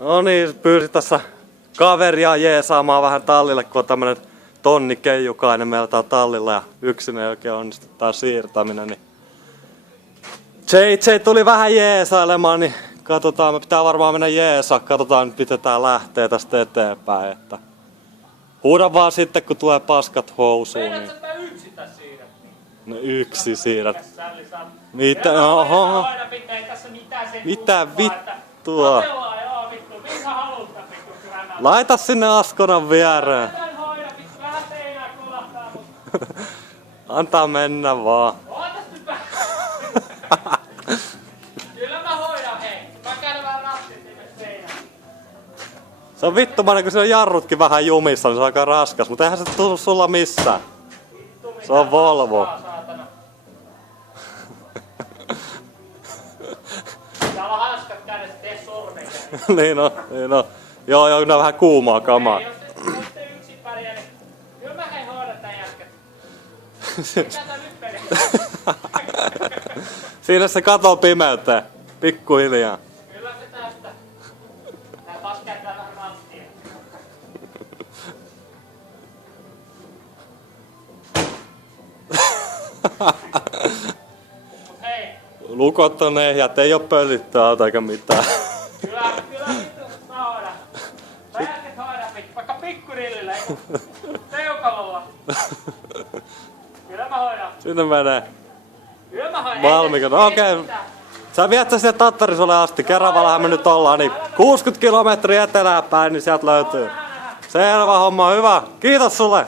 No niin, pyysin tässä kaveria jeesaamaan vähän tallille, kun on tämmönen Tonni Keijukainen meillä täällä tallilla ja yksin ei oikein onnistu tää siirtäminen. Niin JJ tuli vähän jeesailemaan, niin katsotaan, me pitää varmaan mennä jeesaa, katsotaan nyt miten tää lähtee tästä eteenpäin. Että huuda vaan sitten kun tulee paskat housuun. Niin... Meidät sä yksin tässä siirrät? No yksi siirrät. Mitä? Oho. Mitä vittua? Laita sinne Askonan viereen. Antaa mennä vaan. Kyllä mä hoidan, hei. Mä käyn vähän rastin sinne seinään. Se on vittumainen, kun se on jarrutkin vähän jumissa, niin se on aika raskas. Mutta eihän se tullu sulla missään. Se on Volvo. Täällä on hanskat kädessä, tee sormen. Niin on. Joo, ne on vähän kuumaa kamaa. Jos te yksin pärjää, niin kyllä mä hei hoidan tän jätkät. Mitä tää nyt peli? Siinä se katoo pimeyteen. Pikkuhiljaa. Kyllä se tästä. Tää taas käyttää vähän rastia. Mut hei. Lukot on ehjät, ei oo pölyttöä eikä mitään. Kyllä vittu mä hoidan. Mä jätket hoidan vaikka pikkurillillä, eiku teukalolla. Kyllä mä hoidan. Sinne menee. Kyllä mä hoidan. Valmiikot, okei. Sä viet sä sinne Tattarisolle asti, Keravallahan me nyt ollaan, niin 60 kilometriä etelään päin, niin sieltä löytyy. Selvä homma, hyvä. Kiitos sulle.